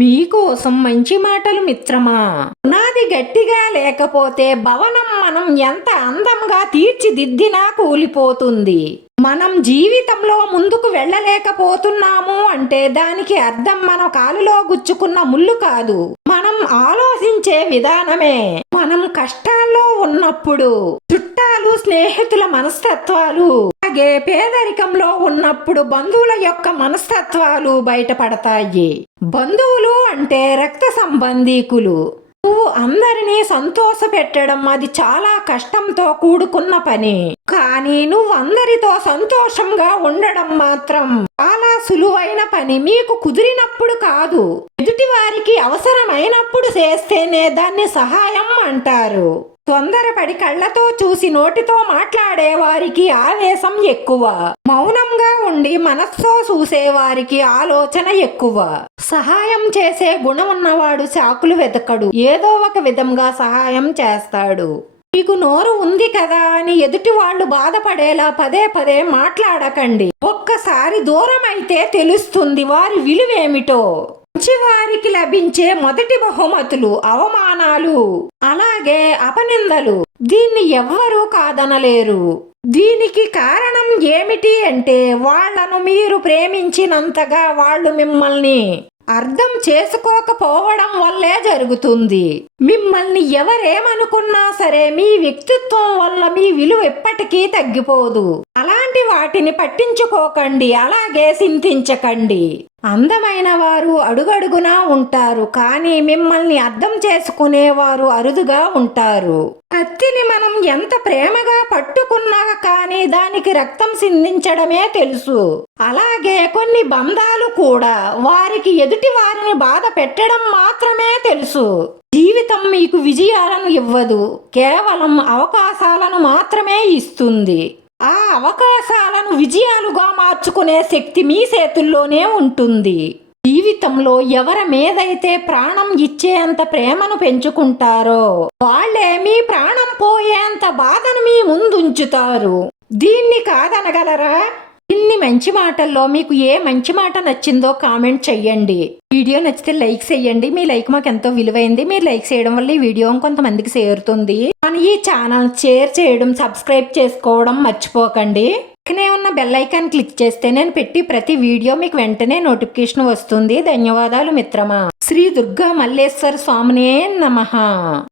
మీకోసం మంచి మాటలు మిత్రమా. పునాది గట్టిగా లేకపోతే భవనం మనం ఎంత అందంగా తీర్చిదిద్దినా కూలిపోతుంది. మనం జీవితంలో ముందుకు వెళ్ళలేకపోతున్నాము అంటే దానికి అర్థం మన కాలులో గుచ్చుకున్న ముళ్ళు కాదు, మనం ఆలోచించే విధానమే. మనం కష్టాల్లో ఉన్నప్పుడు చుట్టాలు స్నేహితుల మనస్తత్వాలు, అలాగే పేదరికంలో ఉన్నప్పుడు బంధువుల యొక్క మనస్తత్వాలు బయటపడతాయి. బంధువులు అంటే రక్త సంబంధీకులు. నువ్వు అందరినీ సంతోష పెట్టడం అది చాలా కష్టంతో కూడుకున్న పని. కానీ నువ్వు అందరితో సంతోషంగా ఉండడం మాత్రం చాలా సులువైన పని. మీకు కుదిరినప్పుడు కాదు, ఎదుటి వారికి అవసరమైనప్పుడు చేస్తేనే దాన్ని సహాయం అంటారు. తొందరపడి కళ్ళతో చూసి నోటితో మాట్లాడే వారికి ఆవేశం ఎక్కువ. మౌనంగా ఉండి మనస్సుతో చూసేవారికి ఆలోచన ఎక్కువ. సహాయం చేసే గుణం ఉన్నవాడు చాకులు వెతకడు, ఏదో ఒక విధంగా సహాయం చేస్తాడు. మీకు నోరు ఉంది కదా అని ఎదుటి వాళ్ళు బాధపడేలా పదే పదే మాట్లాడకండి. ఒక్కసారి దూరం అయితే తెలుస్తుంది వారి విలువేమిటో. మంచివారికి లభించే మొదటి బహుమతులు అవమానాలు, అలాగే అపనిందలు. దీన్ని ఎవ్వరూ కాదనలేరు. దీనికి కారణం ఏమిటి అంటే వాళ్లను మీరు ప్రేమించినంతగా వాళ్ళు మిమ్మల్ని అర్థం చేసుకోకపోవడం వల్లే జరుగుతుంది. మిమ్మల్ని ఎవరేమనుకున్నా సరే మీ వ్యక్తిత్వం వల్ల మీ విలువ ఎప్పటికీ తగ్గిపోదు. అలాంటి వాటిని పట్టించుకోకండి, అలాగే చింతించకండి. అందమైన వారు అడుగడుగునా ఉంటారు, కానీ మిమ్మల్ని అర్థం చేసుకునేవారు అరుదుగా ఉంటారు. కత్తిని మనం ఎంత ప్రేమగా పట్టుకున్నా కానీ దానికి రక్తం సిందించడమే తెలుసు. అలాగే కొన్ని బంధాలు కూడా వారికి ఎదుటి వారిని బాధ పెట్టడం మాత్రమే తెలుసు. జీవితం మీకు విజయాలను ఇవ్వదు, కేవలం అవకాశాలను మాత్రమే ఇస్తుంది. ఆ అవకాశాలను విజయాలుగా మార్చుకునే శక్తి మీ చేతుల్లోనే ఉంటుంది. జీవితంలో ఎవరి మీదైతే ప్రాణం ఇచ్చేంత ప్రేమను పెంచుకుంటారో వాళ్ళే మీ ప్రాణం పోయేంత బాధను మీ ముందుంచుతారు. దీన్ని కాదనగలరా? ఇన్ని మంచి మాటల్లో మీకు ఏ మంచి మాట నచ్చిందో కామెంట్ చెయ్యండి. వీడియో నచ్చితే లైక్ చేయండి. మీ లైక్ మాకు ఎంతో విలువైంది. మీరు లైక్ చేయడం వల్ల ఈ వీడియో కొంతమందికి చేరుతుంది. మన ఈ ఛానల్ షేర్ చేయడం, సబ్స్క్రైబ్ చేసుకోవడం మర్చిపోకండి. పక్కనే ఉన్న బెల్ ఐకాన్ క్లిక్ చేస్తే నేను పెట్టి ప్రతి వీడియో మీకు వెంటనే నోటిఫికేషన్ వస్తుంది. ధన్యవాదాలు మిత్రమా. శ్రీ దుర్గా మల్లేశ్వర స్వామినే నమః.